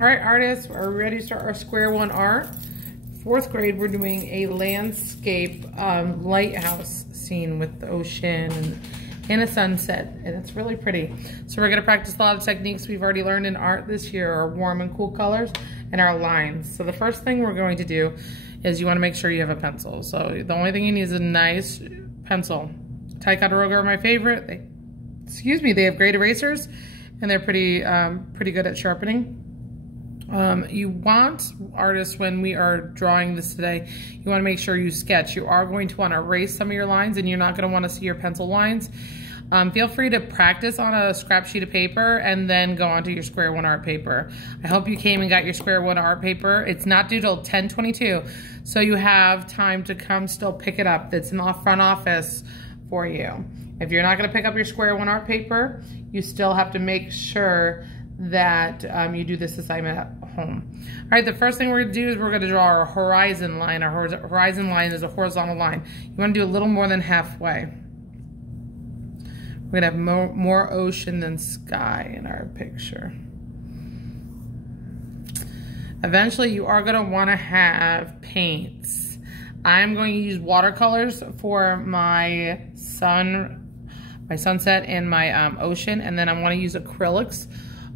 All right, artists, we're ready to start our square one art. Fourth grade, we're doing a landscape lighthouse scene with the ocean and a sunset, and it's really pretty. So we're gonna practice a lot of techniques we've already learned in art this year, our warm and cool colors and our lines. So the first thing we're going to do is you wanna make sure you have a pencil. So the only thing you need is a nice pencil. Ticonderoga are my favorite. They have great erasers, and they're pretty good at sharpening. You want, artists, when we are drawing this today, you want to make sure you sketch. You are going to want to erase some of your lines, and you're not going to want to see your pencil lines. Feel free to practice on a scrap sheet of paper and then go onto your square one art paper. I hope you came and got your square one art paper. It's not due till 10/22, so you have time to come still pick it up. It's in the front office for you. If you're not going to pick up your square one art paper, you still have to make sure that you do this assignment at home. All right, the first thing we're gonna do is we're gonna draw our horizon line. Our horizon line is a horizontal line. You wanna do a little more than halfway. We're gonna have more ocean than sky in our picture. Eventually, you are gonna wanna have paints. I'm going to use watercolors for my sunset and my ocean, and then I wanna use acrylics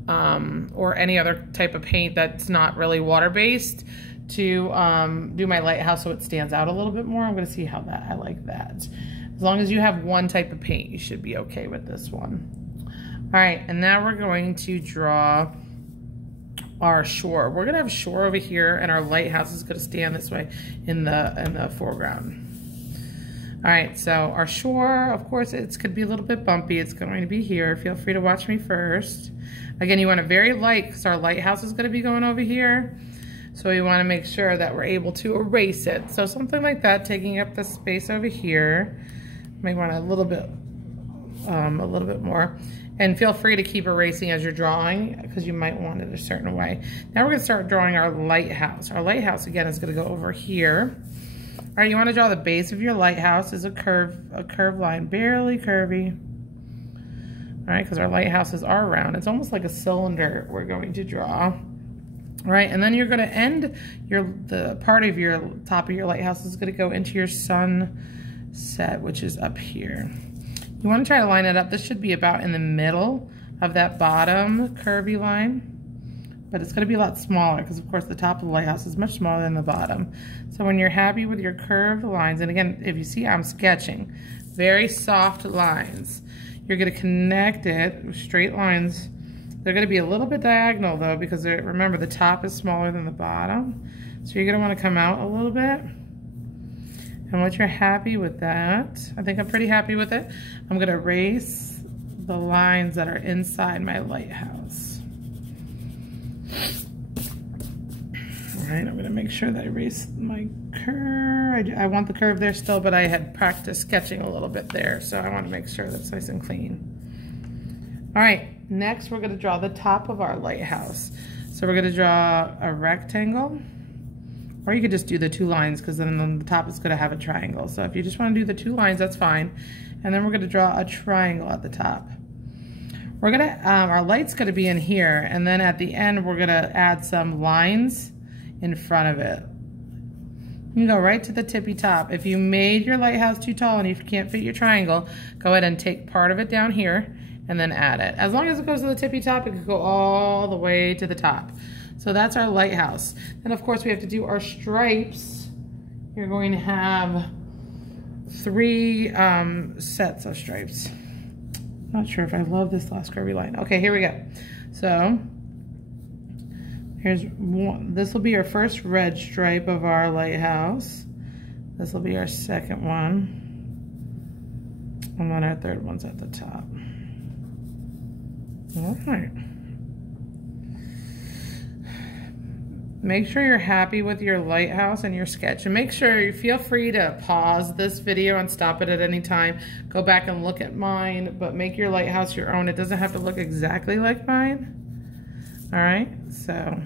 or any other type of paint that's not really water-based to do my lighthouse so it stands out a little bit more. I'm gonna see how I like that. As long as you have one type of paint, you should be okay with this one. All right, and now we're going to draw our shore. We're gonna have shore over here, and our lighthouse is gonna stand this way in the foreground. All right, so our shore, of course, it could be a little bit bumpy. It's going to be here. Feel free to watch me first. Again, you want to very light because our lighthouse is going to be going over here. So we want to make sure that we're able to erase it. So something like that, taking up the space over here. May want a little bit more. And feel free to keep erasing as you're drawing because you might want it a certain way. Now we're going to start drawing our lighthouse. Our lighthouse, again, is going to go over here. All right, you want to draw the base of your lighthouse as a curved line, barely curvy. All right, because our lighthouses are round. It's almost like a cylinder we're going to draw. All right, and then you're going to end the part of your top of your lighthouse is going to go into your sunset, which is up here. You want to try to line it up. This should be about in the middle of that bottom curvy line. But it's going to be a lot smaller because, of course, the top of the lighthouse is much smaller than the bottom. So when you're happy with your curved lines, and again, if you see, I'm sketching very soft lines. You're going to connect it with straight lines. They're going to be a little bit diagonal, though, because remember, the top is smaller than the bottom. So you're going to want to come out a little bit. And once you're happy with that, I think I'm pretty happy with it, I'm going to erase the lines that are inside my lighthouse. All right, I'm gonna make sure that I erase my curve. I want the curve there still, but I had practiced sketching a little bit there, so I want to make sure that's nice and clean. All right, next we're gonna draw the top of our lighthouse. So we're gonna draw a rectangle, or you could just do the two lines because then the top is gonna have a triangle. So if you just wanna do the two lines, that's fine. And then we're gonna draw a triangle at the top. We're gonna, our light's gonna be in here, and then at the end, we're gonna add some lines in front of it. You can go right to the tippy top. If you made your lighthouse too tall and you can't fit your triangle, go ahead and take part of it down here and then add it. As long as it goes to the tippy top, it could go all the way to the top. So that's our lighthouse. And of course, we have to do our stripes. You're going to have 3 sets of stripes. Not sure if I love this last curvy line. Okay, here we go. So here's one. This will be our first red stripe of our lighthouse. This will be our second one. And then our third one's at the top. All right. Make sure you're happy with your lighthouse and your sketch, and make sure you feel free to pause this video and stop it at any time. Go back and look at mine, but make your lighthouse your own. It doesn't have to look exactly like mine. All right, so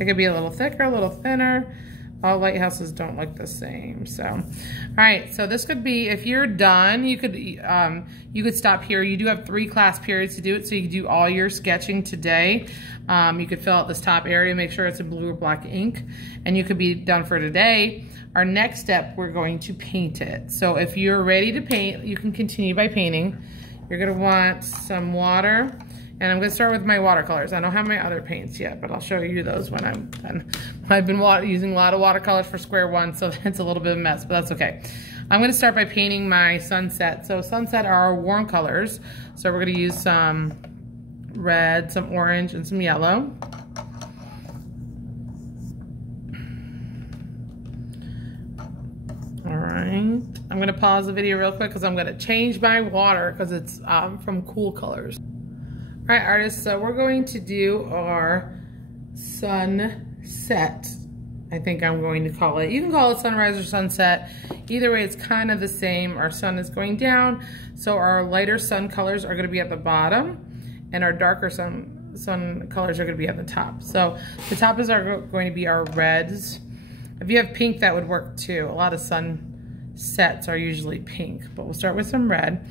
it could be a little thicker, a little thinner, All lighthouses don't look the same. So, all right, so this could be, if you're done, you could stop here. You do have 3 class periods to do it, so you could do all your sketching today. You could fill out this top area, make sure it's in blue or black ink, and you could be done for today. Our next step, we're going to paint it. So if you're ready to paint, you can continue by painting. You're gonna want some water, and I'm gonna start with my watercolors. I don't have my other paints yet, but I'll show you those when I'm done. I've been using a lot of watercolors for square one, so it's a little bit of a mess, but that's okay. I'm gonna start by painting my sunset. So sunset are our warm colors. So we're gonna use some red, some orange, and some yellow. All right, I'm gonna pause the video real quick because I'm gonna change my water because it's from Cool Colors. All right, artists, so we're going to do our sunset, I think I'm going to call it. You can call it sunrise or sunset. Either way, it's kind of the same. Our sun is going down, so our lighter sun colors are gonna be at the bottom, and our darker sun colors are gonna be at the top. So the top is going to be our reds. If you have pink, that would work too. A lot of sunsets are usually pink, but we'll start with some red.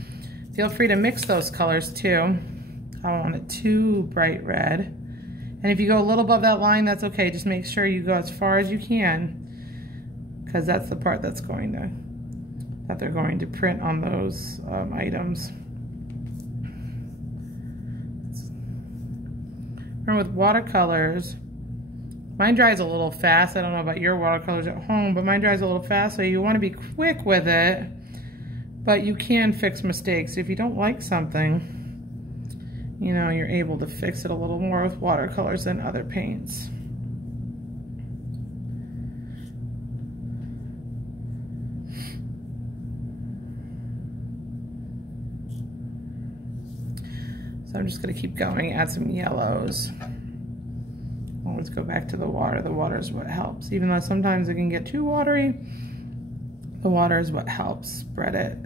Feel free to mix those colors too. I don't want it too bright red. And if you go a little above that line, that's okay. Just make sure you go as far as you can, because that's the part that they're going to print on those items. And with watercolors, mine dries a little fast. I don't know about your watercolors at home, but mine dries a little fast, so you want to be quick with it, but you can fix mistakes. If you don't like something, you know, you're able to fix it a little more with watercolors than other paints. So I'm just gonna keep going, add some yellows. Always go back to the water. The water is what helps. Even though sometimes it can get too watery, the water is what helps spread it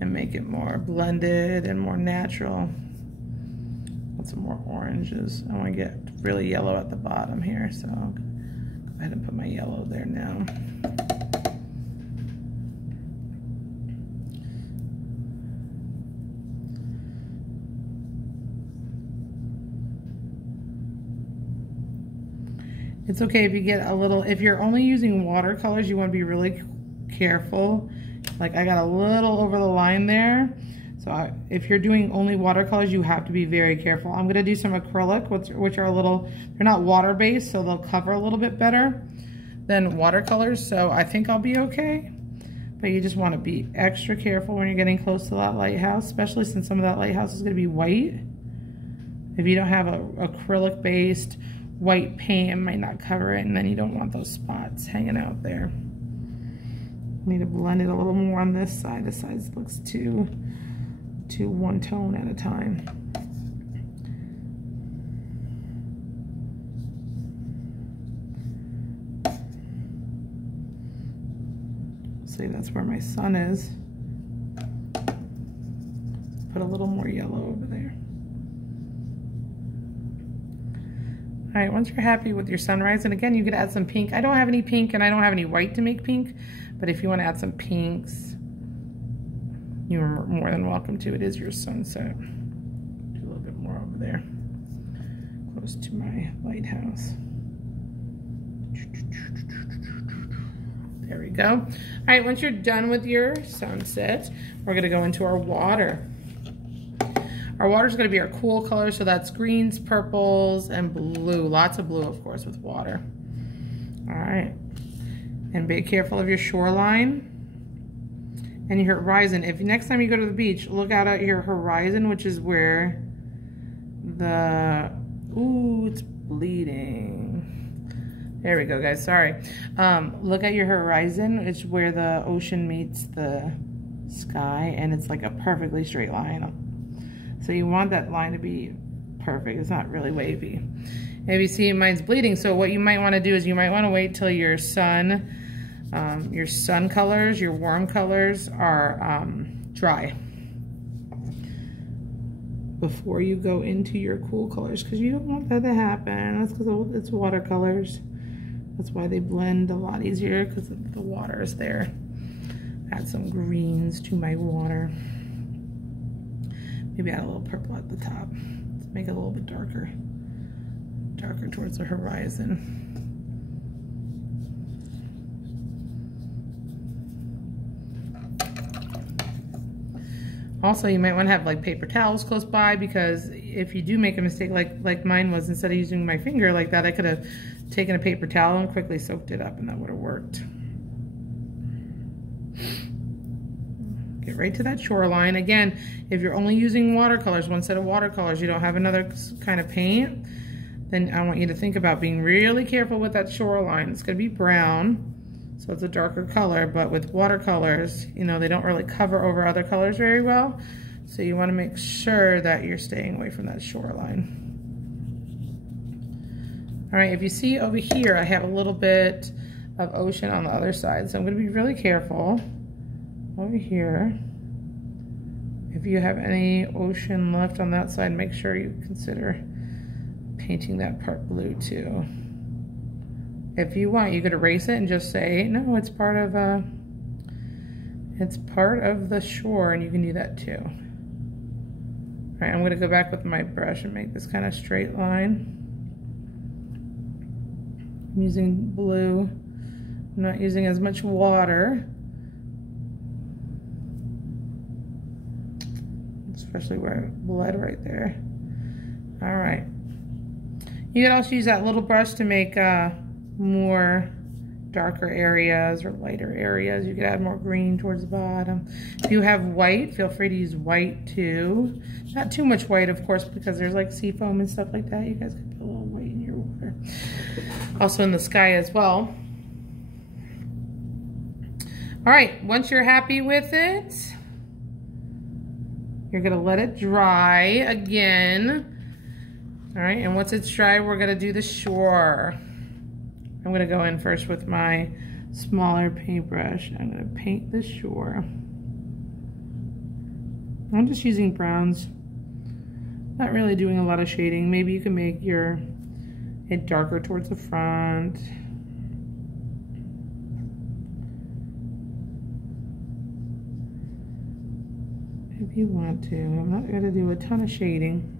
and make it more blended and more natural. Add some more oranges. I want to get really yellow at the bottom here, so I'll go ahead and put my yellow there now. It's okay if you get a little, if you're only using watercolors, you want to be really careful. Like I got a little over the line there. So if you're doing only watercolors, you have to be very careful. I'm gonna do some acrylic, which are a little, they're not water-based, so they'll cover a little bit better than watercolors. So I think I'll be okay. But you just wanna be extra careful when you're getting close to that lighthouse, especially since some of that lighthouse is gonna be white. If you don't have a acrylic-based white paint, it might not cover it, and then you don't want those spots hanging out there. Need to blend it a little more on this side. This side looks too one tone at a time. See, that's where my sun is. Put a little more yellow over there. All right, once you're happy with your sunrise, and again, you could add some pink. I don't have any pink and I don't have any white to make pink, but if you want to add some pinks, you're more than welcome to. It is your sunset. Do a little bit more over there, close to my lighthouse. There we go. All right, once you're done with your sunset, we're gonna go into our water. Our water is gonna be our cool color, so that's greens, purples, and blue. Lots of blue, of course, with water. All right, and be careful of your shoreline and your horizon. If next time you go to the beach, look out at your horizon, which is where the, ooh, it's bleeding. There we go, guys, sorry. Look at your horizon, it's where the ocean meets the sky, and it's like a perfectly straight line. So you want that line to be perfect. It's not really wavy. If you see mine's bleeding, so what you might wanna do is you might wanna wait till your sun colors, your warm colors are dry before you go into your cool colors, because you don't want that to happen. That's because it's watercolors. That's why they blend a lot easier, because the water is there. Add some greens to my water. Maybe add a little purple at the top to make it a little bit darker. Darker towards the horizon. Also, you might want to have like paper towels close by, because if you do make a mistake like mine was, instead of using my finger like that, I could have taken a paper towel and quickly soaked it up, and that would have worked. Get right to that shoreline. Again, if you're only using watercolors, one set of watercolors, you don't have another kind of paint, then I want you to think about being really careful with that shoreline. It's going to be brown, so it's a darker color, but with watercolors, you know, they don't really cover over other colors very well. So you want to make sure that you're staying away from that shoreline. All right, if you see over here, I have a little bit of ocean on the other side, so I'm going to be really careful over here. If you have any ocean left on that side, make sure you consider painting that part blue too. If you want, you could erase it and just say, no, it's part of the shore, and you can do that too. All right, I'm going to go back with my brush and make this kind of straight line. I'm using blue. I'm not using as much water, especially where it bled right there. All right. You could also use that little brush to make more darker areas or lighter areas. You could add more green towards the bottom. If you have white, feel free to use white too. Not too much white, of course, because there's like sea foam and stuff like that. You guys can put a little white in your water. Also in the sky as well. All right, once you're happy with it, you're gonna let it dry again. All right, and once it's dry, we're gonna do the shore. I'm gonna go in first with my smaller paintbrush. I'm gonna paint the shore. I'm just using browns, not really doing a lot of shading. Maybe you can make it darker towards the front. If you want to. I'm not gonna do a ton of shading.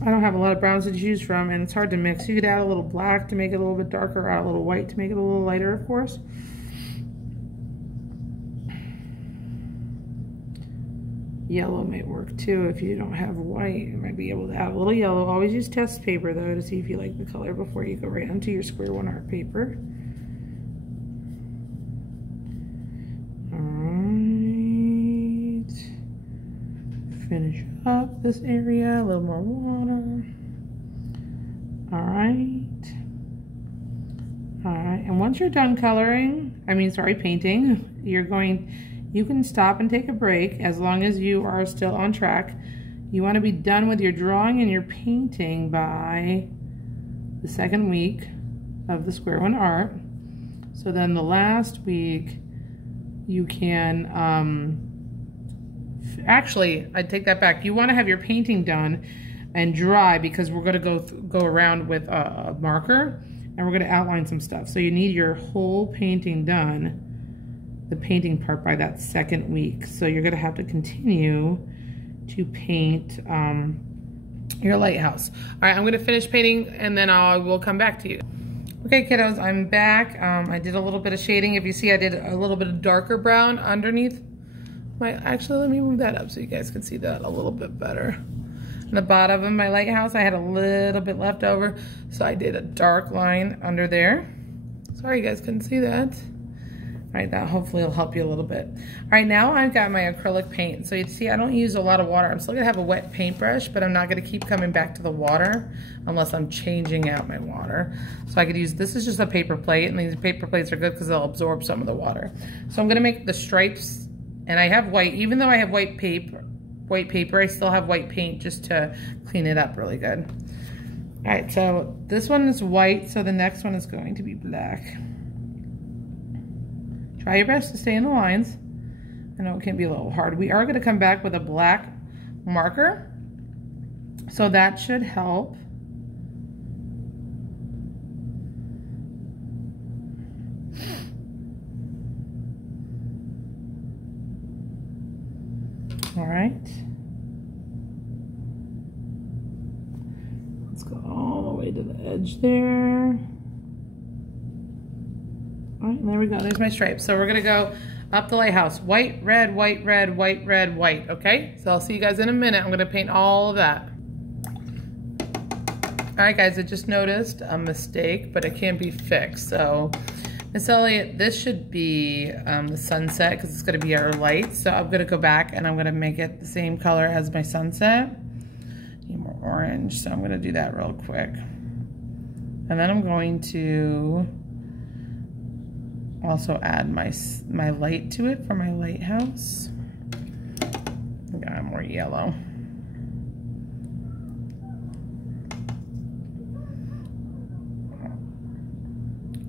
I don't have a lot of browns to choose from, and it's hard to mix. You could add a little black to make it a little bit darker, add a little white to make it a little lighter, of course. Yellow might work too if you don't have white. You might be able to add a little yellow. Always use test paper though to see if you like the color before you go right onto your square one art paper. Finish up this area, a little more water. All right, and once you're done painting, you can stop and take a break as long as you are still on track. You want to be done with your drawing and your painting by the second week of the Square One Art. So then the last week you can, actually, I take that back. You want to have your painting done and dry, because we're going to go around with a marker and we're going to outline some stuff. So you need your whole painting done, the painting part, by that second week. So you're going to have to continue to paint your lighthouse. All right, I'm going to finish painting and then I will come back to you. Okay, kiddos, I'm back. I did a little bit of shading. If you see, I did a little bit of darker brown underneath. Actually, let me move that up so you guys can see that a little bit better. On the bottom of my lighthouse, I had a little bit left over, so I did a dark line under there. Sorry you guys couldn't see that. All right, that hopefully will help you a little bit. All right, now I've got my acrylic paint. So you see, I don't use a lot of water. I'm still gonna have a wet paintbrush, but I'm not gonna keep coming back to the water unless I'm changing out my water. So I could use, this is just a paper plate, and these paper plates are good because they'll absorb some of the water. So I'm gonna make the stripes. And I have white, even though I have white paper, I still have white paint just to clean it up really good. All right, so this one is white, so the next one is going to be black. Try your best to stay in the lines. I know it can be a little hard. We are gonna come back with a black marker, so that should help. Let's go all the way to the edge there. All right, there we go. There's my stripes. So we're gonna go up the lighthouse. White, red, white, red, white, red, white. Okay, so I'll see you guys in a minute. I'm gonna paint all of that. All right, guys, I just noticed a mistake, but it can't be fixed. So, Miss Elliott, this should be the sunset because it's gonna be our light. So I'm gonna go back and I'm gonna make it the same color as my sunset. Need more orange, so I'm gonna do that real quick. And then I'm going to also add my light to it for my lighthouse. I got more yellow.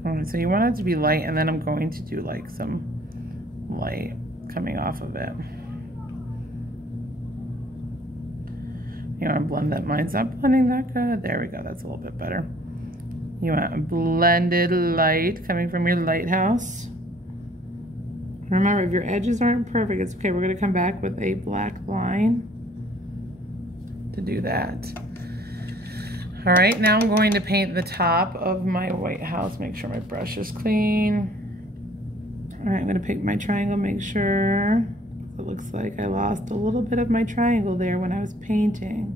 Alright, so you want it to be light, and then I'm going to do like some light coming off of it. You want to blend that. Mine's not blending that good. There we go. That's a little bit better. You want a blended light coming from your lighthouse. Remember, if your edges aren't perfect, it's okay. We're going to come back with a black line to do that. All right, now I'm going to paint the top of my white house. Make sure my brush is clean. All right, I'm going to paint my triangle, make sure. It looks like I lost a little bit of my triangle there when I was painting.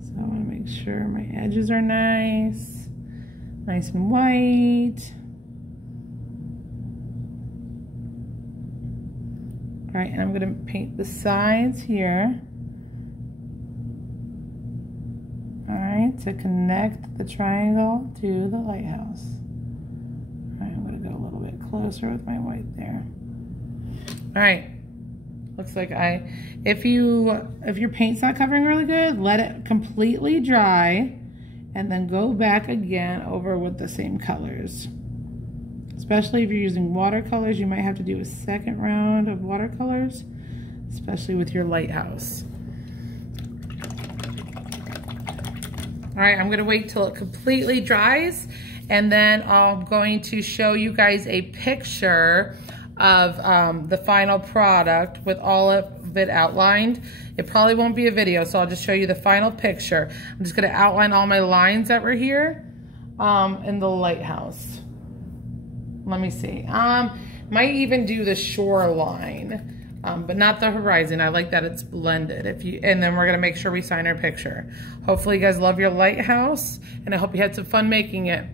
So I want to make sure my edges are nice and white. All right, and I'm going to paint the sides here. All right, to connect the triangle to the lighthouse. All right, I'm going to go a little bit closer with my white there. All right. Looks like if your paint's not covering really good, let it completely dry and then go back again over with the same colors. Especially if you're using watercolors, you might have to do a second round of watercolors, especially with your lighthouse. All right, I'm gonna wait till it completely dries, and then I'm going to show you guys a picture of the final product with all of it outlined. It probably won't be a video, so I'll just show you the final picture. I'm just gonna outline all my lines that were here in the lighthouse. Let me see. Might even do the shoreline, but not the horizon. I like that it's blended. And then we're gonna make sure we sign our picture. Hopefully you guys love your lighthouse, and I hope you had some fun making it.